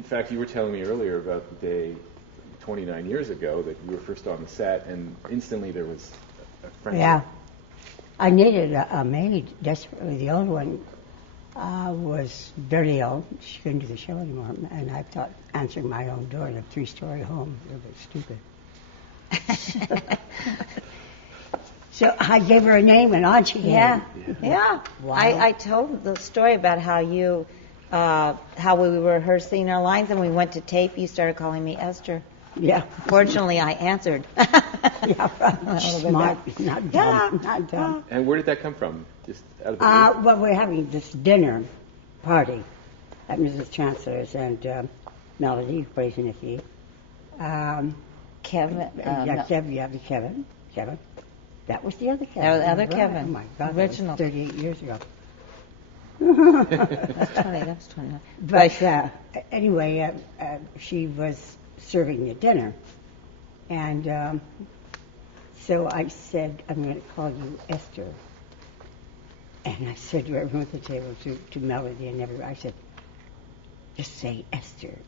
in fact, you were telling me earlier about the day 29 years ago that you were first on the set, and instantly there was a friendship. Yeah. I needed a maid desperately. The old one was very ill. She couldn't do the show anymore. And I thought answering my own door in a 3-story home was a bit stupid. So I gave her a name, and on she came. Yeah. Wow. I told the story about how you, how we were rehearsing our lines, and we went to tape. You started calling me Esther. Yeah. Fortunately, I answered. Yeah, smart, not dumb, not dumb. And where did that come from? Just out of the blue? Well, we're having this dinner party at Mrs. Chancellor's, and Melody, who plays Nikki. Kevin. Kevin. That was the other Kevin. That was the other Right. Kevin. Oh my God, Original. that was 38 years ago. That's 20. But anyway, she was serving the dinner, and so I said, I'm going to call you Esther. And I said to everyone at the table, to Melody and everybody, I said, just say Esther.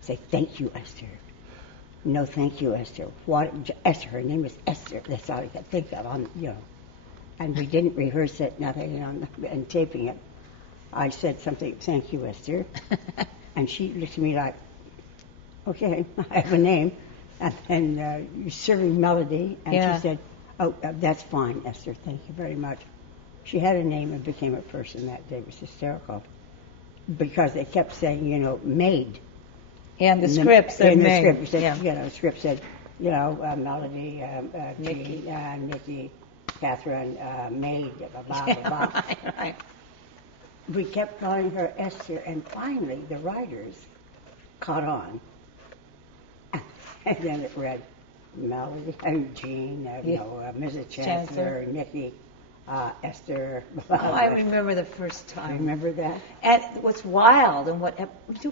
Say, thank you, Esther. No, thank you, Esther. What? Esther, her name is Esther. That's all I could think of, And we didn't rehearse it, nothing, and taping it. I said something, thank you, Esther. And she looked at me like, okay, I have a name. And you're serving Melody. And she said, oh, that's fine, Esther. Thank you very much. She had a name and became a person that day. It was hysterical. Because they kept saying, maid. And the script said maid. The script said, Melody, Jeanne, Nikki, Katherine, maid, blah, blah, blah. Right. We kept calling her Esther, and finally the writers caught on. And then it read Melody, Jeanne, Mrs. Chancellor, Nikki, Esther. I remember the first time. Remember that? And what's wild, and what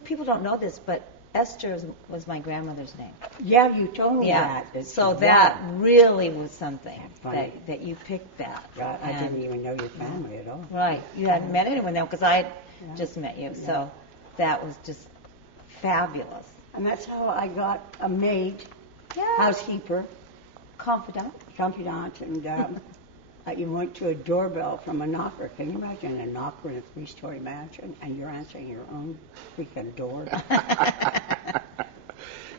people don't know this, but Esther was my grandmother's name. Yeah, you told me that. So that really was something that you picked that. Right. I didn't even know your family at all. Right. You hadn't met anyone then because I had just met you. Yeah. So that was just fabulous. And that's how I got a maid, housekeeper, confidant, and you went to a doorbell from a knocker. Can you imagine a knocker in a 3-story mansion, and you're answering your own freaking door?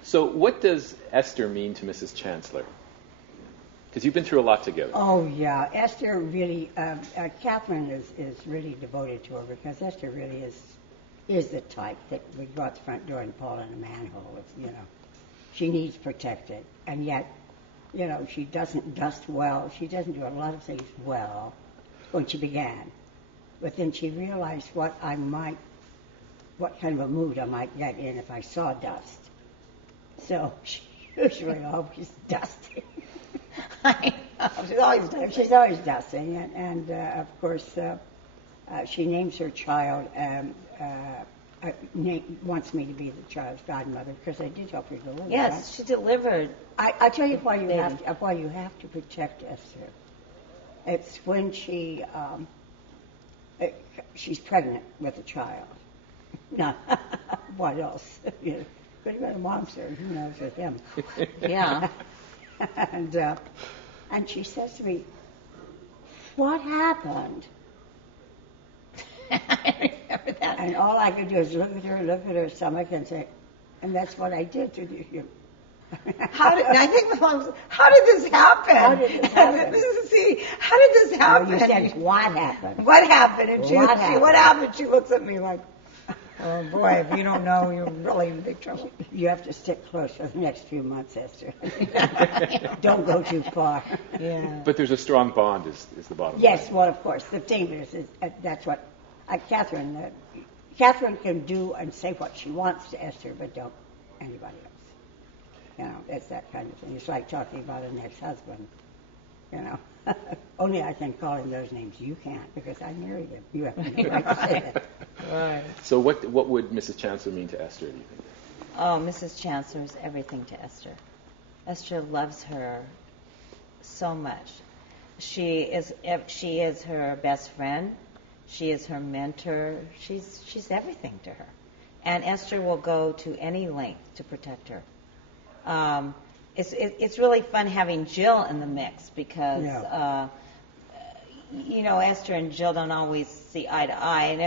So what does Esther mean to Mrs. Chancellor? Because you've been through a lot together. Oh, yeah. Esther really, Katherine is really devoted to her, because Esther really is the type that would go out the front door and fall in a manhole. She needs protected, and yet, she doesn't dust well. She doesn't do a lot of things well when she began. But then she realized what kind of a mood I might get in if I saw dust. So she's usually always dusting. I know. She's always dusting. And of course, she names her child, wants me to be the child's godmother, because I did help her deliver. Yes, right? she delivered. I tell you why you have to protect Esther. It's when she's pregnant with a child. Now, what else? Could have been a monster. Who knows with him? Yeah. And she says to me, "What happened?" I remember that. And all I could do is look at her stomach, and say, and that's what I did to you. I think the mom was, how did this happen? How did this happen? How did this happen? You said, what happened? What happened? And What happened? She looks at me like, oh boy, if you don't know, you're really in big trouble. You have to stick close for the next few months, Esther. Don't go too far. Yeah. But there's a strong bond, is the bottom line. Yes, well, of course. The thing is that's what Katherine can do and say what she wants to Esther, but don't anybody else. It's that kind of thing. It's like talking about an ex-husband. Only I can call him those names. You can't, because I married him. You have to right to say that. Right. So what would Mrs. Chancellor mean to Esther, do you think? Oh, Mrs. Chancellor is everything to Esther. Esther loves her so much. She is her best friend. She is her mentor. She's everything to her. and Esther will go to any length to protect her. It's really fun having Jill in the mix because, Esther and Jill don't always see eye to eye. And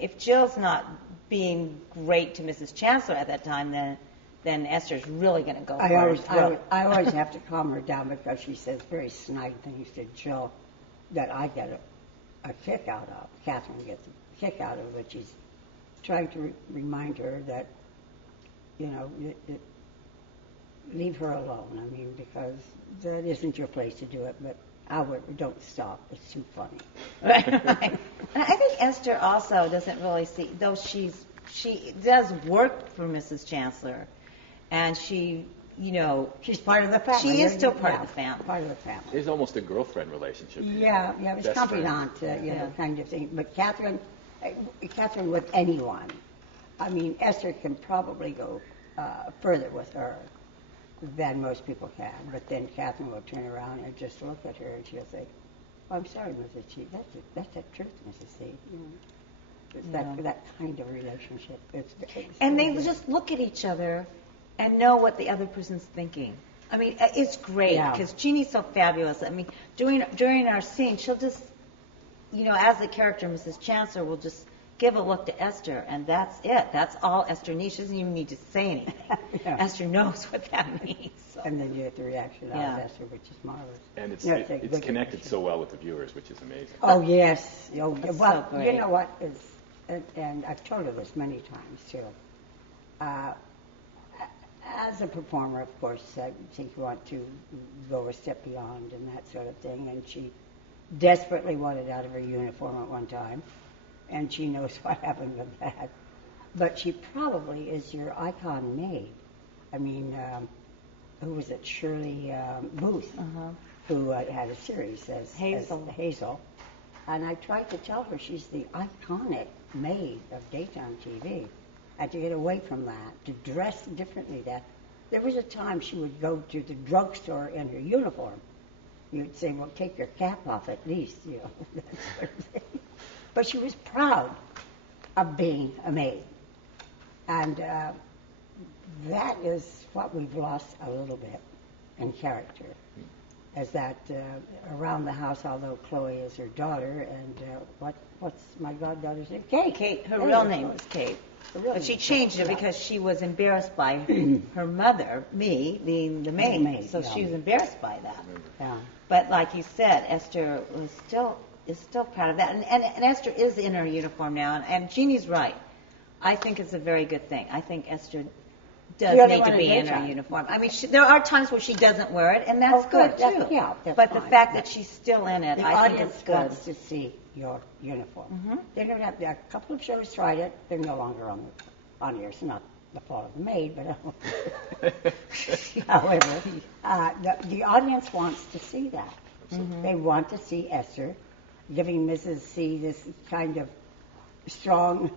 if Jill's not being great to Mrs. Chancellor at that time, then Esther's really going to go first. I always have to calm her down because she says very snide things to Jill that I get a kick out of. Katherine gets a kick out of, but she's trying to remind her that, leave her alone. I mean, because that isn't your place to do it. But don't stop. It's too funny. Right. And I think Esther also doesn't really see, though she does work for Mrs. Chancellor, and she's part of the family. She is still part of the family. Part of the family. There's almost a girlfriend relationship here. Yeah, it's confidant, kind of thing. But Katherine with anyone. I mean, Esther can probably go further with her than most people can. But then Katherine will turn around and just look at her, and she'll say, "Oh, I'm sorry, Mrs. C. That's the truth, Mrs. C." It's that kind of relationship. It's and they just look at each other and know what the other person's thinking. I mean, it's great because Jeannie's so fabulous. I mean, during our scene, she'll just, as the character Mrs. Chancellor will just give a look to Esther, and that's it. That's all Esther needs. She doesn't even need to say anything. Esther knows what that means. So. And then you get the reaction out of Esther, which is marvelous. And it's connected so well with the viewers, which is amazing. Oh, yes. Well, so great. You know what? And I've told her this many times, too. As a performer, of course, I think you want to go a step beyond and that sort of thing. And she desperately wanted out of her uniform at one time. And she knows what happened with that. But she probably is your icon maid. I mean, who was it? Shirley Booth, who had a series as Hazel. And I tried to tell her she's the iconic maid of daytime TV. And to get away from that, to dress differently. There was a time she would go to the drugstore in her uniform. You'd say, well, take your cap off at least, that sort of thing. But she was proud of being a maid. And that is what we've lost a little bit in character. As that around the house, although Chloe is her daughter, and what's my goddaughter's name? Kate. Her real name was Kate. But she changed it because she was embarrassed by her mother, me, being the maid. So she was embarrassed by that. Yeah. But like you said, Esther is still proud of that. And Esther is in her uniform now. And Jeannie's right. I think it's a very good thing. I think Esther does need to be in her uniform. I mean, there are times where she doesn't wear it, and that's good, too. But the fact that she's still in it, I think it's good. The audience wants to see your uniform. Mm-hmm. They're going to have a couple of shows tried it. They're no longer on air. It's not the fault of the maid, but however, the audience wants to see that. Mm-hmm. They want to see Esther giving Mrs. C this kind of strong,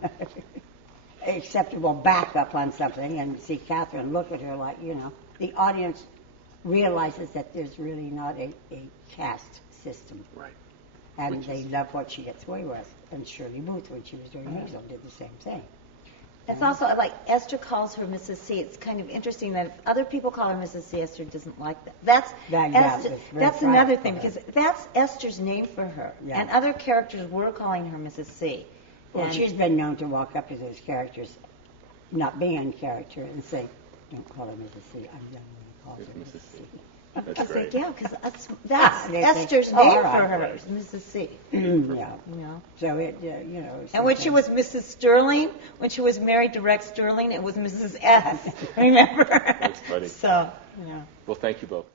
acceptable backup on something, and see Katherine look at her like, the audience realizes that there's really not a caste system. Right. And they love what she gets away with. And Shirley Booth, when she was doing Hazel, did the same thing. It's also like Esther calls her Mrs. C. It's kind of interesting that if other people call her Mrs. C, Esther doesn't like that. That's another thing, because that's Esther's name for her. Yeah. And other characters were calling her Mrs. C. Well, she's been known to walk up to those characters, not being in character, and say, "Don't call her Mrs. C. I'm young when I call her Mrs. C." That's great. That's Esther's name for her, Mrs. C. So and when she was Mrs. Sterling, when she was married to Rex Sterling, it was Mrs. S. Remember? That's funny. So, Well, thank you both.